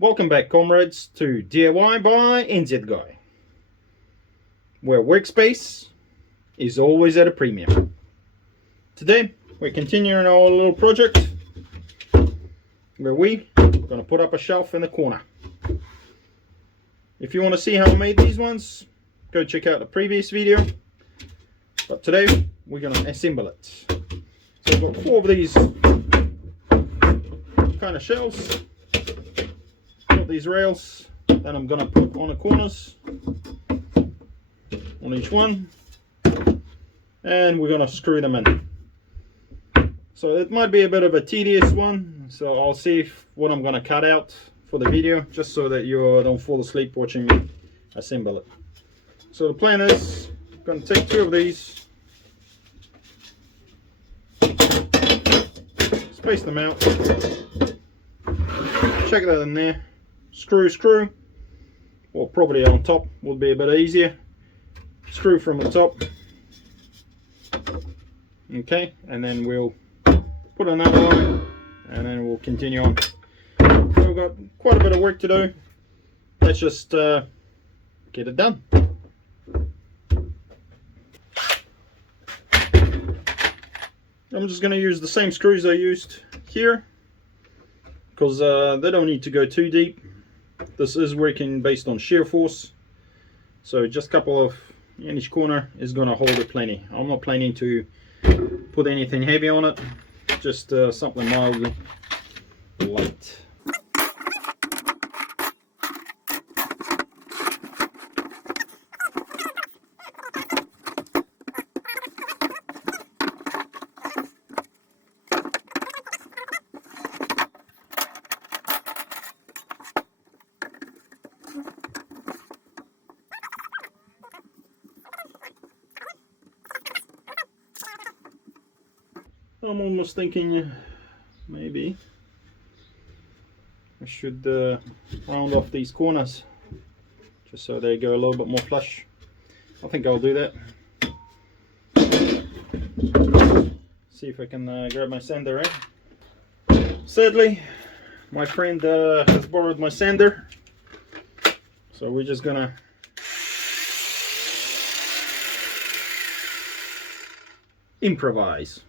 Welcome back, comrades, to DIY by NZ Guy, where workspace is always at a premium. Today, we're continuing our little project where we're going to put up a shelf in the corner. If you want to see how I made these ones, go check out the previous video. But today, we're going to assemble it. So I've got 4 of these kind of shelves. Got these rails that I'm going to put on the corners on each one, and we're going to screw them in. So it might be a bit of a tedious one, so I'll see what I'm going to cut out for the video, just so that you don't fall asleep watching me assemble it. So the plan is I'm going to take 2 of these, space them out, check that in there. Screw, or probably on top would be a bit easier. Screw from the top. Okay, and then we'll put another one, and then we'll continue on. So we've got quite a bit of work to do. Let's just get it done. I'm just going to use the same screws I used here, because they don't need to go too deep. This is working based on shear force, so just a couple of in each corner is going to hold it plenty. I'm not planning to put anything heavy on it, just something mildly light. I'm almost thinking maybe I should round off these corners just so they go a little bit more flush. I think I'll do that. See if I can grab my sander in. Sadly, my friend has borrowed my sander, so we're just gonna improvise.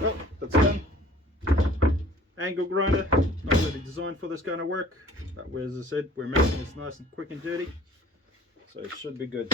Well, that's done. Angle grinder, not really designed for this kind of work, but as I said, we're making this nice and quick and dirty, so it should be good.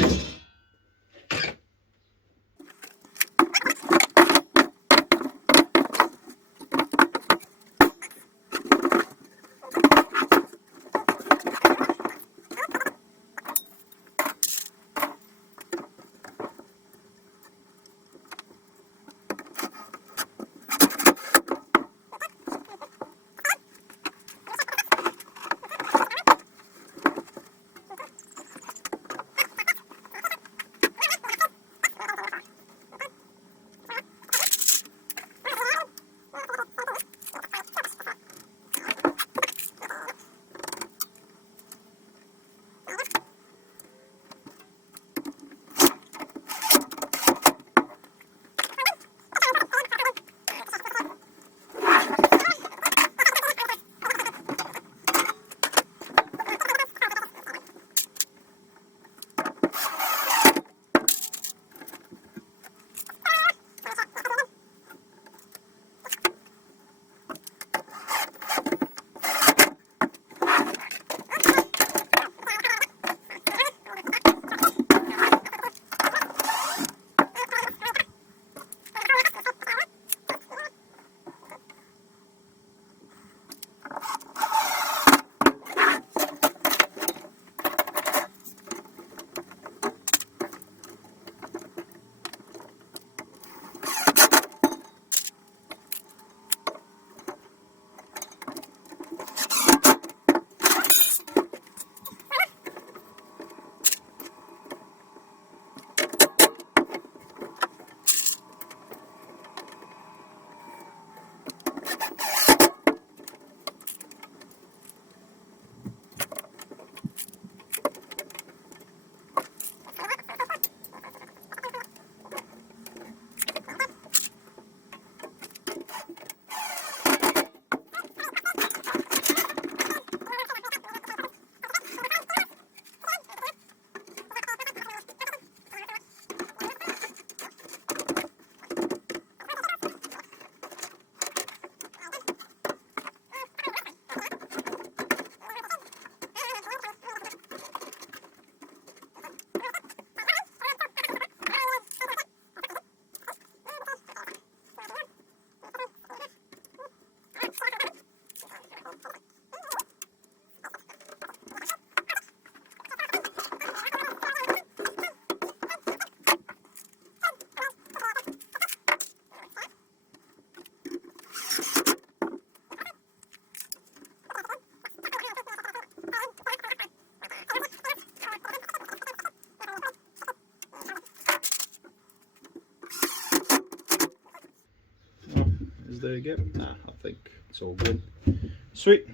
Is there a gap? Nah, I think it's all good. Sweet.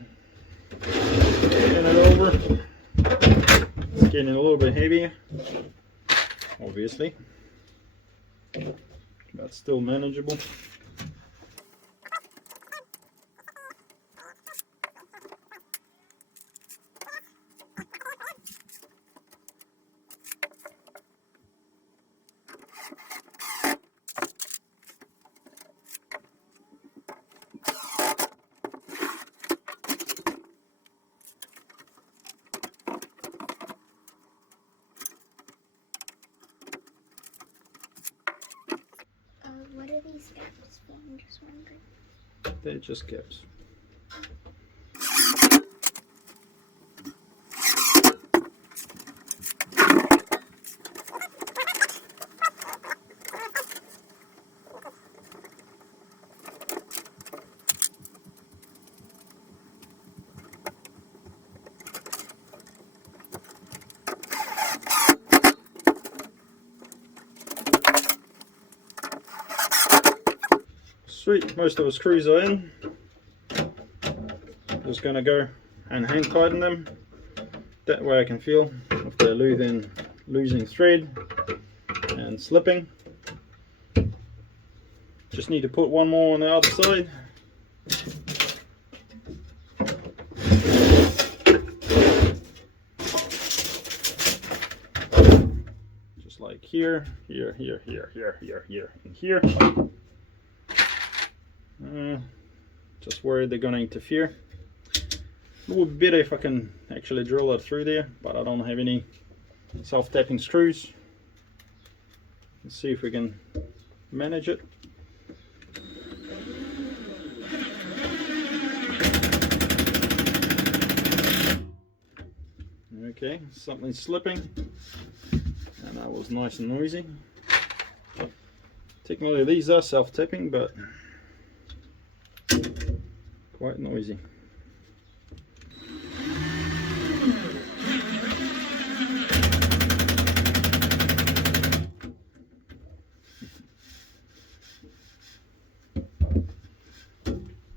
Turn it over. It's getting a little bit heavier, obviously, but still manageable. What are these gaps for? I'm just wondering. They're just gaps. Sweet, most of the screws are in. Just going to go and hand tighten them. That way I can feel if they're losing thread and slipping. Just need to put one more on the other side. Just like here, here, here, here, here, here, here, and here. Just worried they're going to interfere. It would be better if I can actually drill it through there, but I don't have any self-tapping screws. Let's see if we can manage it. Okay, something's slipping, and that was nice and noisy. Technically these are self-tapping, but quite noisy.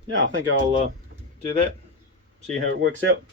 Yeah, I think I'll do that, see how it works out.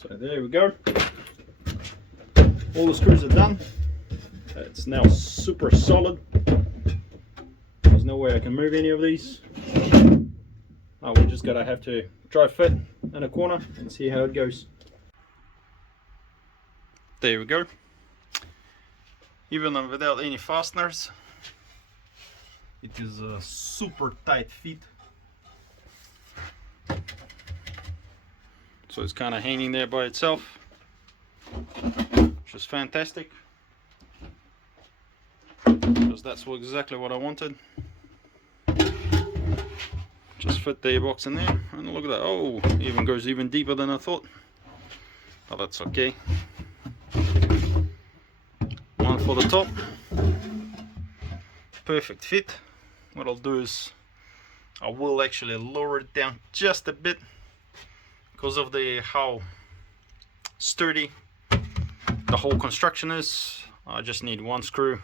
So there we go. All the screws are done. It's now super solid. There's no way I can move any of these. Oh, we're just gonna have to try fit in a corner and see how it goes. There we go. Even without any fasteners, it is a super tight fit. So it's kind of hanging there by itself, which is fantastic, because that's exactly what I wanted. Just fit the box in there, and look at that. Oh, even goes even deeper than I thought. Oh, that's okay. One for the top, perfect fit. What I'll do is I will actually lower it down just a bit, because of how sturdy the whole construction is. I just need one screw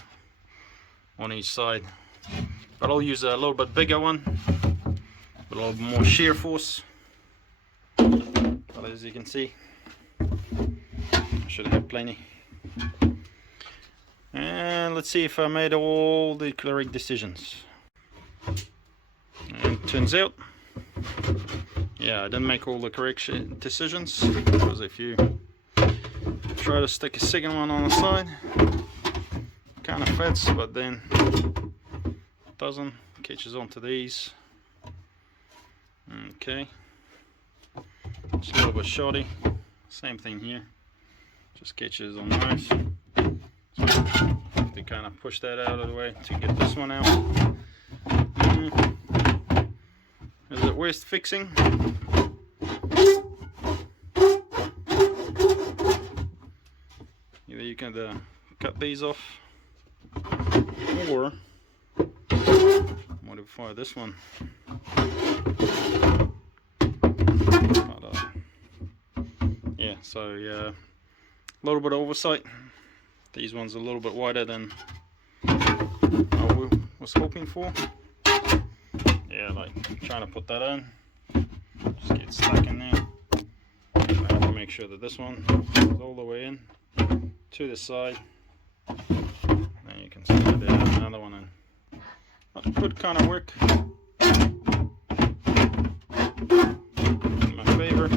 on each side, but I'll use a little bit bigger one with a little more shear force. But as you can see, should have plenty. And let's see if I made all the correct decisions. And it turns out, yeah, I didn't make all the correct decisions, because if you try to stick a second one on the side, kind of fits, but then it doesn't, catches onto these. Okay, it's a little bit shoddy. Same thing here, just catches on those. So have to kind of push that out of the way to get this one out. Is it worth fixing? Either you can cut these off, or modify this one. But, yeah, so a little bit of oversight. These ones are a little bit wider than I was hoping for. Yeah, like trying to put that in, just get stuck in there. I have to make sure that this one is all the way in to the side. Then you can slide another one in. That could kind of work in my favor.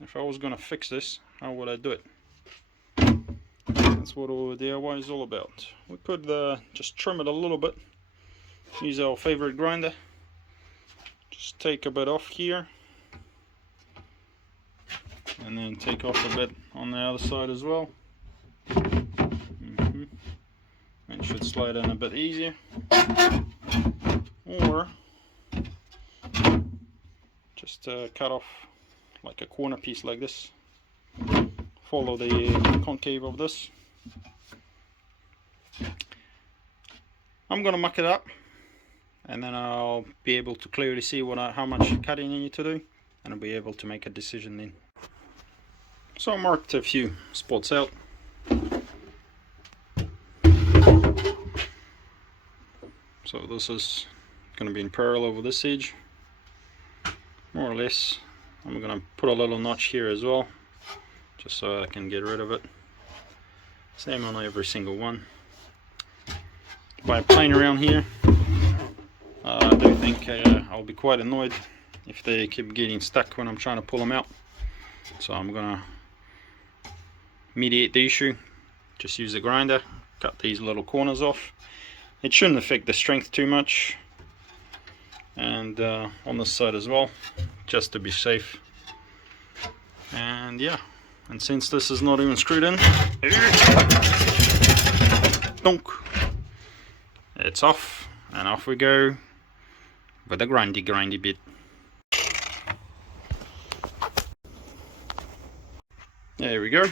If I was going to fix this, how would I do it? That's what all DIY is all about. We could just trim it a little bit. Use our favorite grinder. Just take a bit off here, and then take off a bit on the other side as well. It should slide in a bit easier. Or just cut off like a corner piece like this. Follow the concave of this. I'm gonna muck it up, and then I'll be able to clearly see how much cutting I need to do, and I'll be able to make a decision then. So I marked a few spots out. So this is going to be in parallel with this edge, more or less. I'm going to put a little notch here as well, just so I can get rid of it. Same on every single one. By playing around here, I do think I'll be quite annoyed if they keep getting stuck when I'm trying to pull them out. So I'm going to mediate the issue. Just use the grinder, cut these little corners off. It shouldn't affect the strength too much, and on this side as well, just to be safe. And yeah, and since this is not even screwed in, donk, it's off, and off we go with the grindy bit. There we go.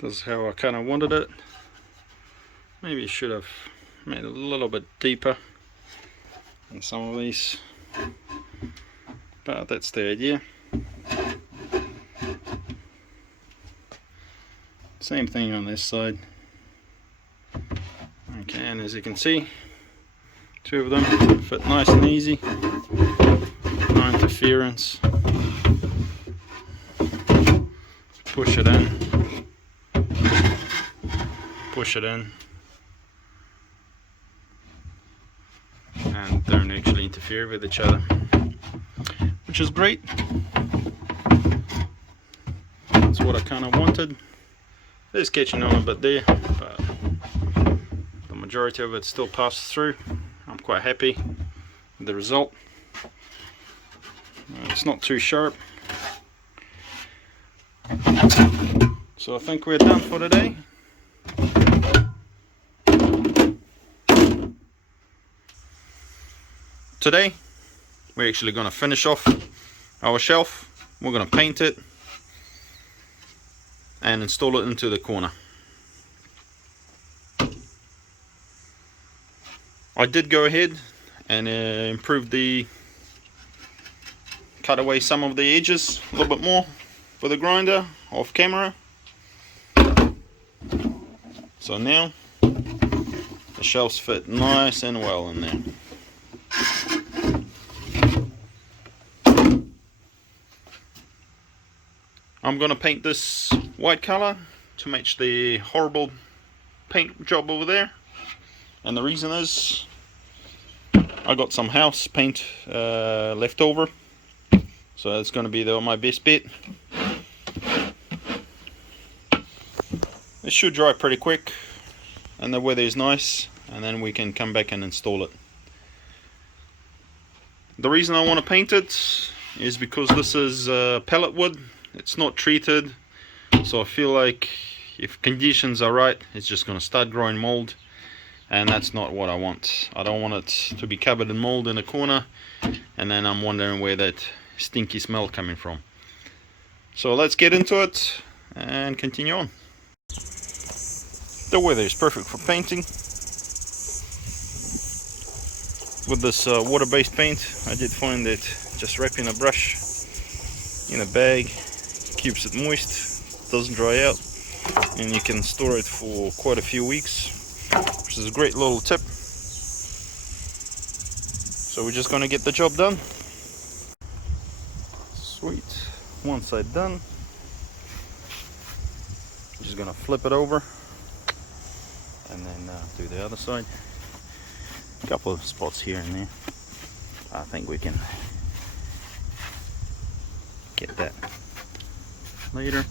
This is how I kind of wanted it. Maybe I should have made it a little bit deeper in some of these, but that's the idea. Same thing on this side. Okay, and as you can see, two of them fit nice and easy. No interference. Push it in. Push it in. And don't actually interfere with each other, which is great. That's what I kind of wanted. It's catching on a bit there, but the majority of it still passes through. I'm quite happy with the result. It's not too sharp. So I think we're done for today. Today we're actually going to finish off our shelf. We're going to paint it and install it into the corner. I did go ahead and improve cut away some of the edges a little bit more with the grinder off camera. So now the shelves fit nice and well in there. I'm gonna paint this white color to match the horrible paint job over there, and the reason is I got some house paint left over, so it's gonna be my best bet. It should dry pretty quick and the weather is nice, and then we can come back and install it. The reason I want to paint it is because this is pellet wood. It's not treated, so I feel like if conditions are right, it's just going to start growing mold, and that's not what I want. I don't want it to be covered in mold in a corner, and then I'm wondering where that stinky smell coming from. So let's get into it and continue on. The weather is perfect for painting. With this water-based paint, I did find that just wrapping a brush in a bag keeps it moist, doesn't dry out, and you can store it for quite a few weeks, which is a great little tip. So we're just going to get the job done. Sweet. One side done. Just going to flip it over and then do the other side. A couple of spots here and there. I think we can get that later.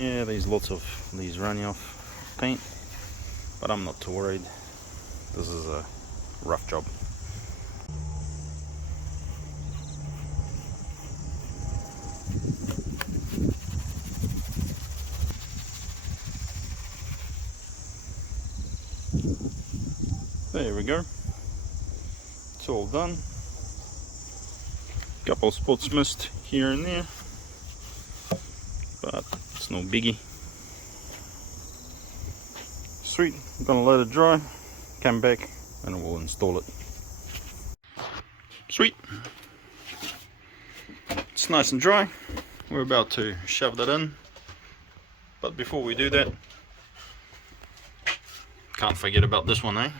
Yeah, there's lots of these running off paint, but I'm not too worried. This is a rough job. There we go. It's all done. Couple of spots missed here and there, but it's no biggie. Sweet. I'm gonna let it dry, come back, and we'll install it. Sweet. It's nice and dry. We're about to shove that in, but before we do that, can't forget about this one, eh?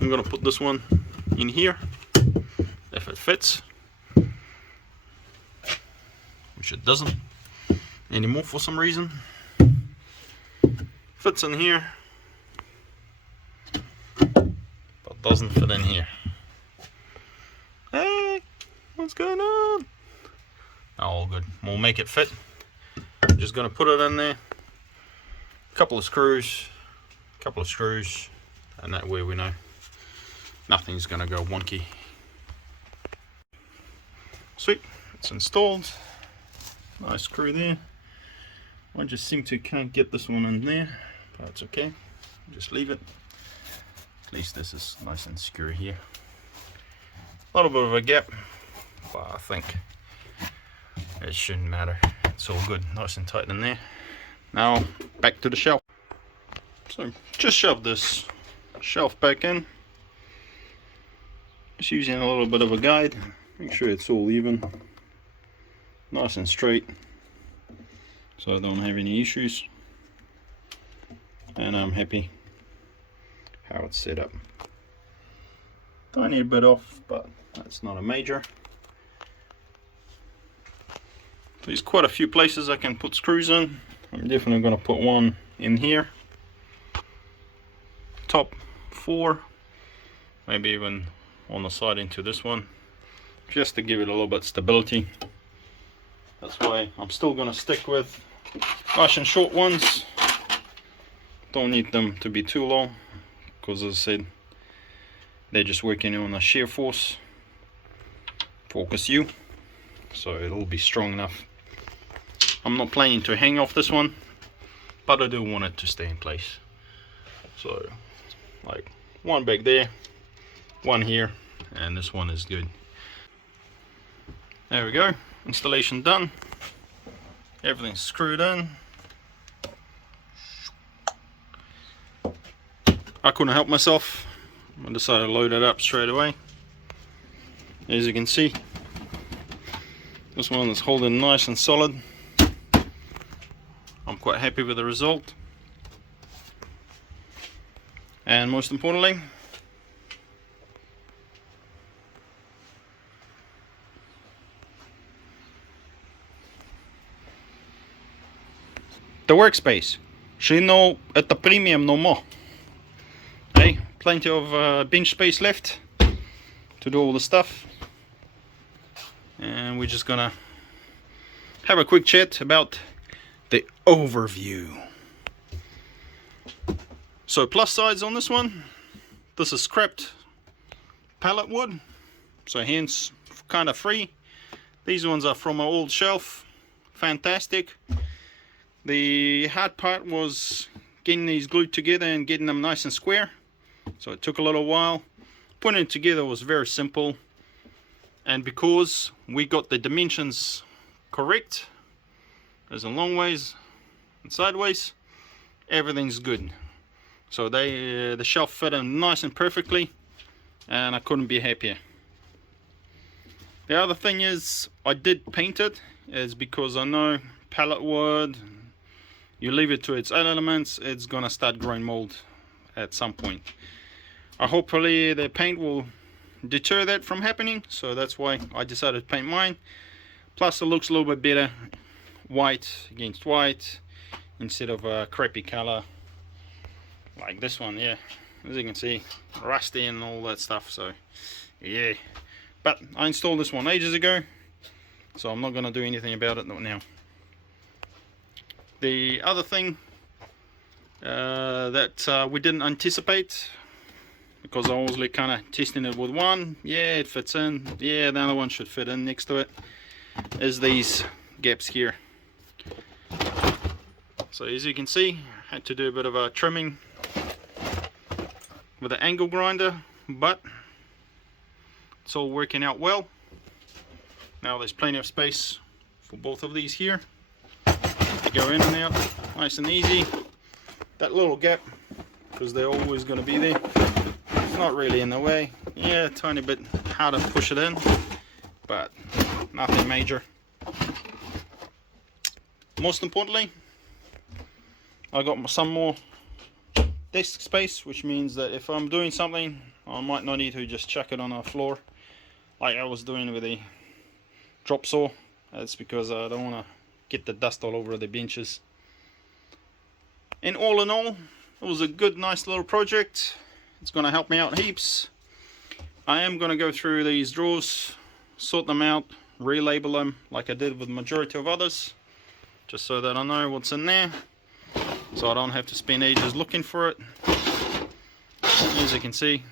I'm gonna put this one in here if it fits, which it doesn't anymore for some reason. Fits in here, but doesn't fit in here. Hey, what's going on? All good. We'll make it fit. Just gonna put it in there. Couple of screws, and that way we know nothing's gonna go wonky. Sweet, it's installed. Nice screw there. I just seem to can't get this one in there, but it's okay. Just leave it. At least this is nice and secure here. A little bit of a gap, but I think it shouldn't matter. It's all good, nice and tight in there. Now back to the shelf. So just shove this shelf back in. Just using a little bit of a guide. Make sure it's all even, nice and straight, so I don't have any issues. And I'm happy how it's set up. Tiny bit off, but that's not a major. There's quite a few places I can put screws in. I'm definitely going to put one in here. Top 4, maybe even on the side into this one, just to give it a little bit stability. That's why I'm still going to stick with nice and short ones. Don't need them to be too long, because as I said, they're just working on a shear force, focus U, so it'll be strong enough. I'm not planning to hang off this one, but I do want it to stay in place. So like one back there, one here, and this one is good. There we go, installation done. Everything's screwed in. I couldn't help myself. I decided to load it up straight away. As you can see, this one is holding nice and solid. I'm quite happy with the result. And most importantly, the workspace. No at the premium no more. Hey, plenty of bench space left to do all the stuff. And we're just gonna have a quick chat about the overview. So plus sides on this one. This is scrapped pallet wood, so hence kind of free. These ones are from an old shelf. Fantastic. The hard part was getting these glued together and getting them nice and square, so it took a little while. Putting it together was very simple, and because we got the dimensions correct, as in long ways and sideways, everything's good. So the shelf fit in nice and perfectly, and I couldn't be happier. The other thing is, I did paint it, is because I know pallet wood, you leave it to its own elements, it's gonna start growing mold at some point. Hopefully the paint will deter that from happening, so that's why I decided to paint mine. Plus it looks a little bit better white against white instead of a crappy color like this one. Yeah, as you can see, rusty and all that stuff. So yeah, but I installed this one ages ago, so I'm not going to do anything about it now. The other thing that we didn't anticipate, because I was like kind of testing it with one, yeah, it fits in, yeah, the other one should fit in next to it, is these gaps here. So as you can see, I had to do a bit of a trimming with an angle grinder, but it's all working out well. Now there's plenty of space for both of these here. They go in and out nice and easy. That little gap, because they're always going to be there, it's not really in the way. Yeah, a tiny bit harder to push it in, but nothing major. Most importantly, I got some more desk space, which means that if I'm doing something, I might not need to just chuck it on the floor like I was doing with the drop saw. That's because I don't want to get the dust all over the benches. And all in all, it was a good, nice little project. It's going to help me out heaps. I am going to go through these drawers, sort them out, relabel them like I did with the majority of others, just so that I know what's in there, so I don't have to spend ages looking for it. As you can see,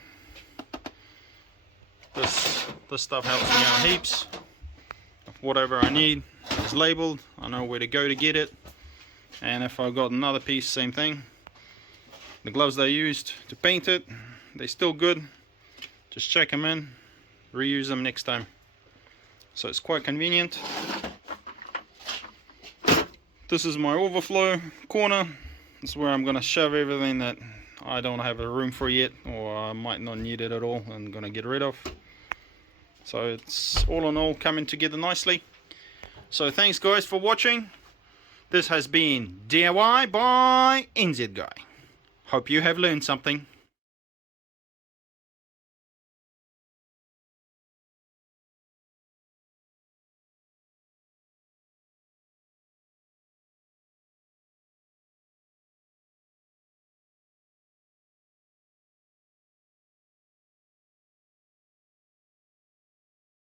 this stuff helps me out heaps. Whatever I need is labeled, I know where to go to get it. And if I've got another piece, same thing. The gloves they used to paint it, they're still good. Just check them in, reuse them next time. So it's quite convenient. This is my overflow corner. This is where I'm going to shove everything that I don't have a room for yet, or I might not need it at all, I'm going to get rid of. So it's all in all coming together nicely. So thanks guys for watching. This has been DIY by NZ Guy. Hope you have learned something.